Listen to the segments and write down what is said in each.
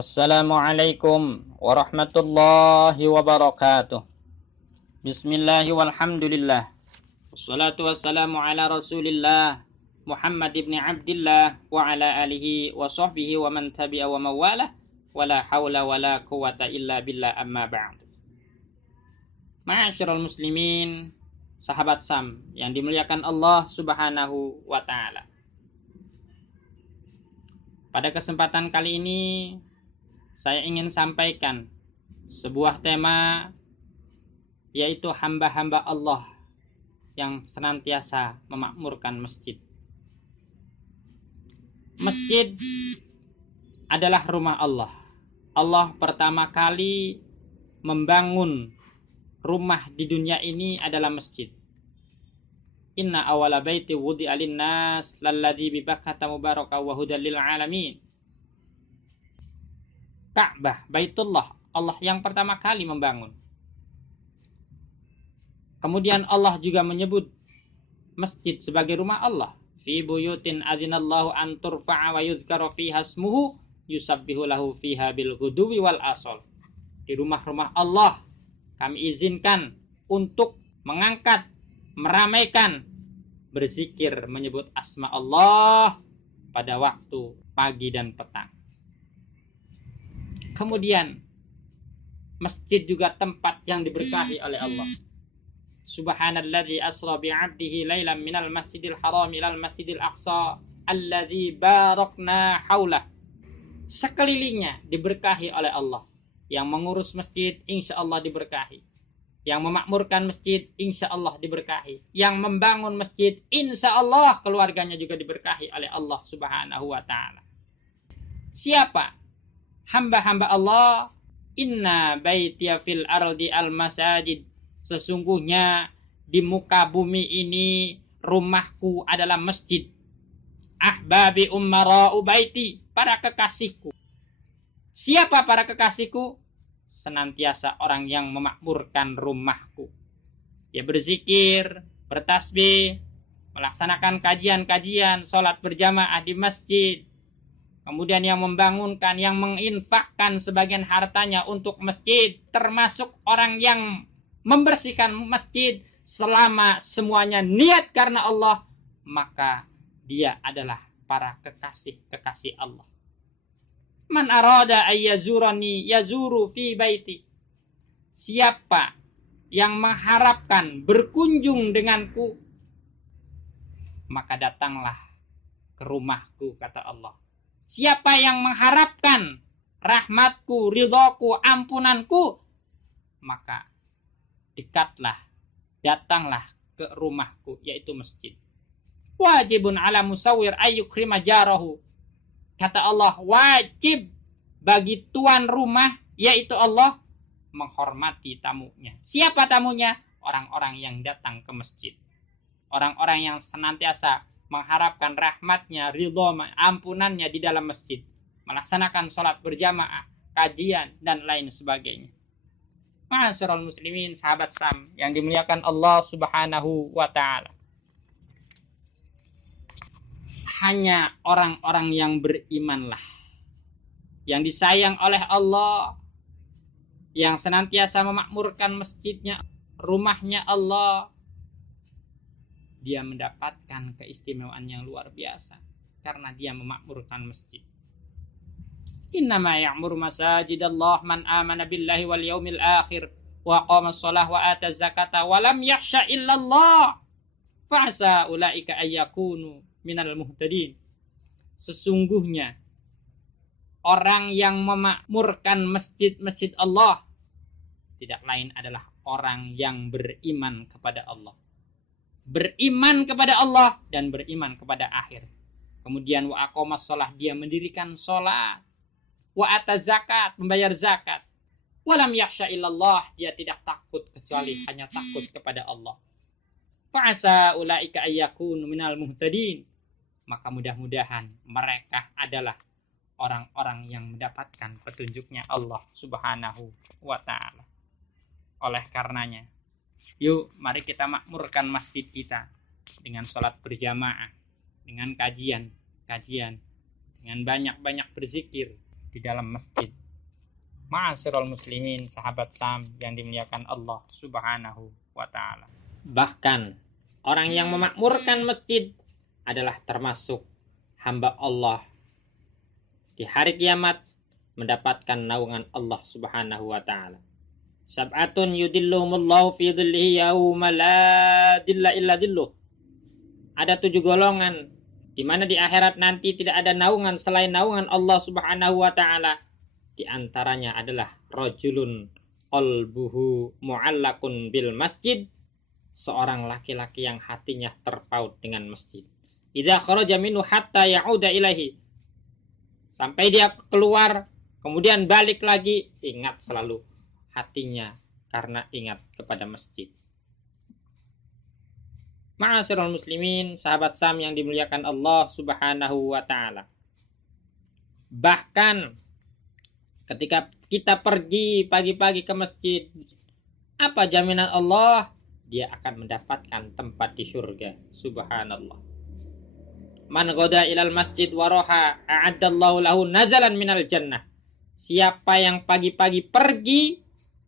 Assalamualaikum warahmatullahi wabarakatuh. Bismillahi walhamdulillah. Wassalatu wassalamu ala rasulillah Muhammad ibn Abdillah wa ala alihi wa sahbihi wa man tabi'a wa mawalah. Wala hawla wala quwata illa billah, amma ba'd. Ma'asyiral muslimin, sahabat Sam yang dimuliakan Allah subhanahu wa ta'ala. Pada kesempatan kali ini saya ingin sampaikan sebuah tema, yaitu hamba-hamba Allah yang senantiasa memakmurkan masjid. Masjid adalah rumah Allah. Allah pertama kali membangun rumah di dunia ini adalah masjid. Inna awala baiti wudi'a lin-nas lalladzi bi Bakkata mubarakan wa hudal lil alamin. Ka'bah, Baitullah, Allah yang pertama kali membangun. Kemudian Allah juga menyebut masjid sebagai rumah Allah. Fi buyutin adzinallahu an turfa'a wa yuzkara fiha ismuhu yusabbihu lahu fiha bil ghuduwi wal asal. Di rumah-rumah Allah kami izinkan untuk mengangkat, meramaikan, berzikir, menyebut asma Allah pada waktu pagi dan petang. Kemudian masjid juga tempat yang diberkahi oleh Allah. Subhanalladzi asra bi'abdihi lailan minal masjidil haram ilal masjidil aqsa alladzi barakna haulah. Sekelilingnya diberkahi oleh Allah. Yang mengurus masjid insya Allah diberkahi. Yang memakmurkan masjid insya Allah diberkahi. Yang membangun masjid insya Allah keluarganya juga diberkahi oleh Allah subhanahu wa ta'ala. Siapa hamba-hamba Allah? Inna baitiya fil ardi al masajid. Sesungguhnya di muka bumi ini rumahku adalah masjid. Ahbabi ummara'u baiti, para kekasihku. Siapa para kekasihku? Senantiasa orang yang memakmurkan rumahku. Ya berzikir, bertasbih, melaksanakan kajian-kajian, sholat berjamaah di masjid. Kemudian yang membangunkan, yang menginfakkan sebagian hartanya untuk masjid, termasuk orang yang membersihkan masjid selama semuanya niat karena Allah, maka dia adalah para kekasih-kekasih Allah. Man arada ayyazurani yazuru fi baiti. Siapa yang mengharapkan berkunjung denganku, maka datanglah ke rumahku, kata Allah. Siapa yang mengharapkan rahmatku, ridhoku, ampunanku, maka dekatlah, datanglah ke rumahku, yaitu masjid. Wajibun ala musawwir ayyukrima jarahu. Kata Allah, wajib bagi tuan rumah, yaitu Allah, menghormati tamunya. Siapa tamunya? Orang-orang yang datang ke masjid. Orang-orang yang senantiasa mengharapkan rahmatnya, ridho, ampunannya di dalam masjid. Melaksanakan sholat berjamaah, kajian, dan lain sebagainya. Ma'asyiral muslimin, sahabat Sam yang dimuliakan Allah subhanahu wa ta'ala. Hanya orang-orang yang berimanlah, yang disayang oleh Allah, yang senantiasa memakmurkan masjidnya, rumahnya Allah, dia mendapatkan keistimewaan yang luar biasa karena dia memakmurkan masjid. Innama ya'muru masajidallah man amana billahi wal yaumil akhir wa aqama shalah wa ata zakata wa lam yakhsha illallah fa'asa ulaika ayyakunu minal muhtadin. Sesungguhnya orang yang memakmurkan masjid-masjid Allah tidak lain adalah orang yang beriman kepada Allah. Beriman kepada Allah dan beriman kepada akhir. Kemudian wa aqamas shalah, dia mendirikan salat. Wa ata zakat, membayar zakat. Walam yakhsha illallah, dia tidak takut kecuali hanya takut kepada Allah. Fa'asa ulaika ayyakunu minal muhtadin. Maka mudah-mudahan mereka adalah orang-orang yang mendapatkan petunjuknya Allah subhanahu wa ta'ala. Oleh karenanya, yuk mari kita makmurkan masjid kita dengan sholat berjamaah, dengan kajian, dengan banyak-banyak berzikir, di dalam masjid. Ma'asyiral muslimin, sahabat Sam yang dimuliakan Allah Subhanahu wa taala. Bahkan orang yang memakmurkan masjid adalah termasuk hamba Allah di hari kiamat, mendapatkan naungan Allah Subhanahu wa taala. Sab'atun yudilluhumullahu fi dhillihi yauma la dhilla illa dhilluh. Ada 7 golongan di mana di akhirat nanti tidak ada naungan selain naungan Allah Subhanahu wa taala. Di antaranya adalah rajulun qalbuhu mu'allaqun bil masjid, seorang laki-laki yang hatinya terpaut dengan masjid. Idza kharaja minhu hatta ya'uda ilaihi, sampai dia keluar kemudian balik lagi, ingat selalu hatinya karena ingat kepada masjid. Ma'asyiral muslimin, sahabat Sam yang dimuliakan Allah Subhanahu wa taala. Bahkan ketika kita pergi pagi-pagi ke masjid, apa jaminan Allah? Dia akan mendapatkan tempat di surga. Subhanallah. Man ghada ilal masjid waroha a'addallahu lahu nazalan minal jannah. Siapa yang pagi-pagi pergi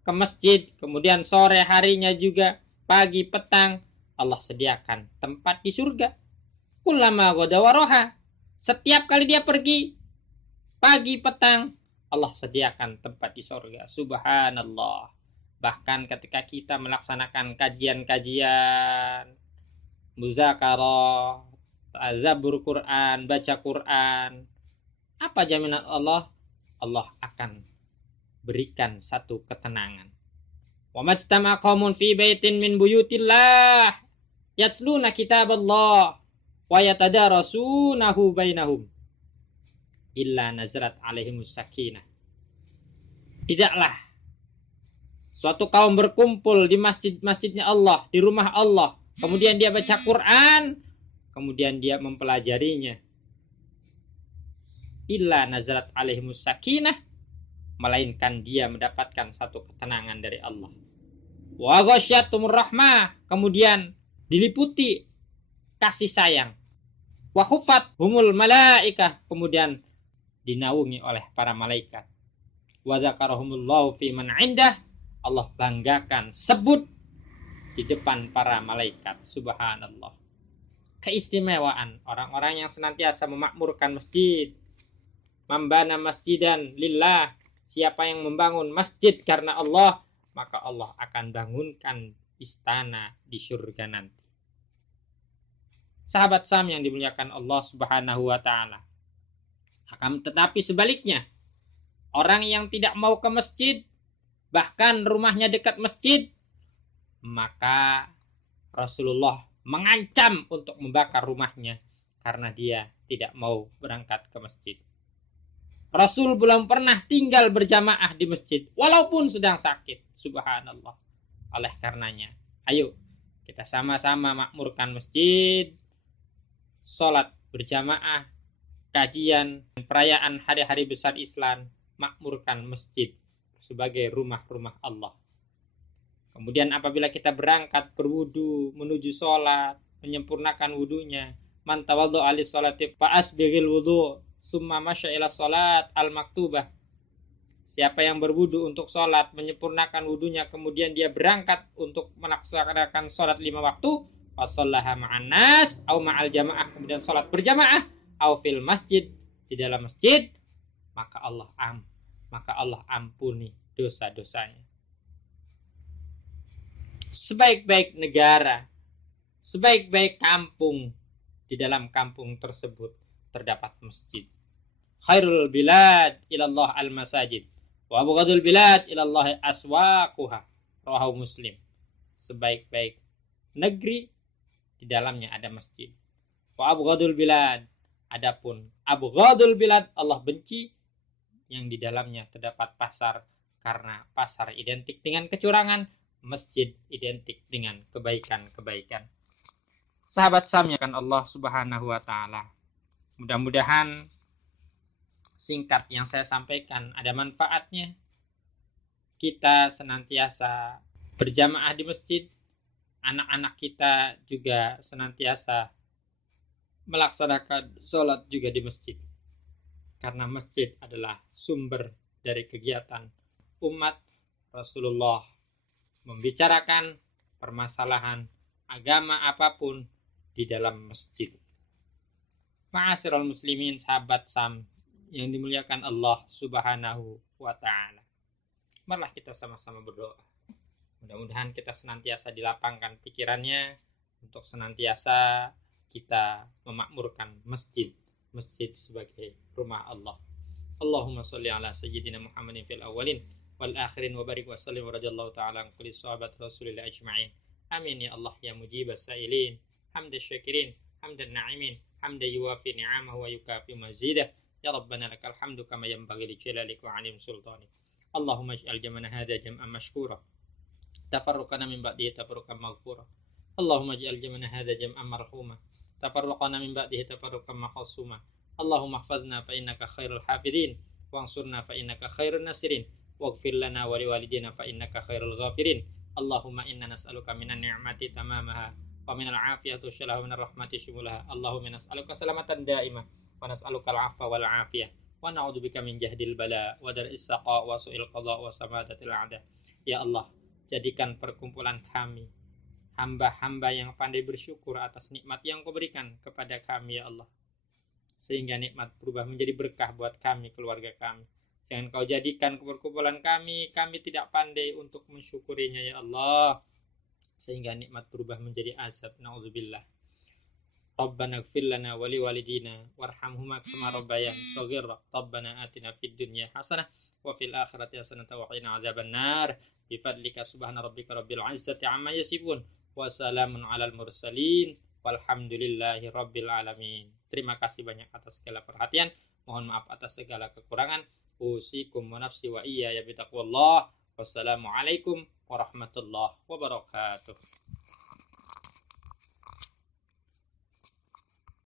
ke masjid, kemudian sore harinya juga, pagi petang, Allah sediakan tempat di surga. Kullama ghada waroha. Setiap kali dia pergi, pagi petang, Allah sediakan tempat di surga. Subhanallah. Bahkan ketika kita melaksanakan kajian-kajian, muzakarah, tadabbur Quran, baca Quran, apa jaminan Allah? Allah akan berikan satu ketenangan. Wa majtama qaumun fi baitin min buyutillah yatsluna kitaballah wa yatadarasunahu bainahum illa nazalat alaihimus sakinah. Tidaklah suatu kaum berkumpul di masjidnya Allah, di rumah Allah, kemudian dia baca Quran, kemudian dia mempelajarinya, illa nazalat alaihimus sakinah, melainkan dia mendapatkan satu ketenangan dari Allah. Wa ghasyatumur rahmah, kemudian diliputi kasih sayang. Wa hufat humul malaikah, kemudian dinaungi oleh para malaikat. Wa dzakarahumullahu fi man 'indah, Allah banggakan, sebut di depan para malaikat. Subhanallah. Keistimewaan orang-orang yang senantiasa memakmurkan masjid. Mambana masjidan lillah, siapa yang membangun masjid karena Allah, maka Allah akan bangunkan istana di surga nanti. Sahabat Sam yang dimuliakan Allah Subhanahu wa taala. Akan tetapi sebaliknya, orang yang tidak mau ke masjid, bahkan rumahnya dekat masjid, maka Rasulullah mengancam untuk membakar rumahnya karena dia tidak mau berangkat ke masjid. Rasul belum pernah tinggal berjamaah di masjid walaupun sedang sakit. Subhanallah. Oleh karenanya, ayo kita sama-sama makmurkan masjid, sholat berjamaah, kajian, perayaan hari-hari besar Islam, makmurkan masjid sebagai rumah-rumah Allah. Kemudian apabila kita berangkat berwudu, menuju sholat, menyempurnakan wudunya, man tawaddu ali sholati fa asbighil wudu summa masya ila sholat al-maktubah. Siapa yang berwudu untuk sholat, menyempurnakan wudunya, kemudian dia berangkat untuk melaksanakan sholat 5 waktu, fasallaha ma'an nas au ma'al jamaah, kemudian sholat berjamaah au fil masjid, di dalam masjid, maka Allah ampuni dosa-dosanya. Sebaik-baik negara, sebaik-baik kampung, di dalam kampung tersebut terdapat masjid. Khairul bilad ilallah al-masajid wa abghadul bilad ilallah aswaquha, rawahu Muslim. Sebaik-baik negeri, di dalamnya ada masjid. Wa abghadul bilad, adapun abghadul bilad, Allah benci yang di dalamnya terdapat pasar, karena pasar identik dengan kecurangan, masjid identik dengan kebaikan-kebaikan. Sahabat Sam kan Allah Subhanahu wa taala. Mudah-mudahan singkat yang saya sampaikan ada manfaatnya. Kita senantiasa berjamaah di masjid, anak-anak kita juga senantiasa melaksanakan sholat juga di masjid. karena masjid adalah sumber dari kegiatan umat. Rasulullah membicarakan permasalahan agama apapun di dalam masjid. Ma'asyiral muslimin, sahabat Sam yang dimuliakan Allah Subhanahu wa taala. Marilah kita sama-sama berdoa. Mudah-mudahan kita senantiasa dilapangkan pikirannya untuk senantiasa kita memakmurkan masjid sebagai rumah Allah. Allahumma sholli ala sayyidina Muhammadin fil awwalin wal akhirin wa barik wa sallim wa radhiyallahu ta'ala an kulli sahabat Rasulillah ajma'in. Amin ya Allah ya mujibas sa'ilin, hamdan syakirin, hamdan na'imin, hamdan yuwafi ni'amahu wa yukafi mazidah. Ya Rabbana lakal hamdu kama yanbaghi li jalalika wa 'alim sultanik. Allahumma ij'al jam'ana hadha jam'an mashkura, tafarruqana min ba'dihi tafarruqan maghfura. Allahumma ij'al jam'ana hadha jam'an marhuma, tafarruqana min ba'dihi tafarruqan mahsuma. Allahumma ihfazna fa innaka khairul hafidin, wansurna fa innaka khairun nasirin, waghfir lana wa liwalidina fa innaka khairul ghafirin. Allahumma inna nas'aluka minan ni'mati tamamaha wa minal afiyati syalaha wa minar rahmati syumulaha. Allahumma nas'aluka salamatan daimah wa nas'aluka al-'afwa wal 'afiyah wa na'udzubika min jahdil bala wa dar'is saqa wa su'il qada wa samadatil a'da. Ya Allah, jadikan perkumpulan kami hamba-hamba yang pandai bersyukur atas nikmat yang Kau berikan kepada kami ya Allah, sehingga nikmat berubah menjadi berkah buat kami, keluarga kami. Jangan Kau jadikan perkumpulan kami tidak pandai untuk mensyukurinya ya Allah, sehingga nikmat berubah menjadi azab. Na'udzubillah. Rabbana ighfir lana wa liwalidina warhamhuma kama rabbayana shaghira. Rabbana atina fid dunya hasanah wa fil akhirati hasanah wa qina adzabannar. Bi fadlika subhana rabbika rabbil izzati amma yasifun wa salamun alal mursalin walhamdulillahi rabbil alamin. Terima kasih banyak atas segala perhatian. Mohon maaf atas segala kekurangan. Usikum wa nafsi wa iyaya bitaqwallah. Wassalamualaikum warahmatullahi wabarakatuh.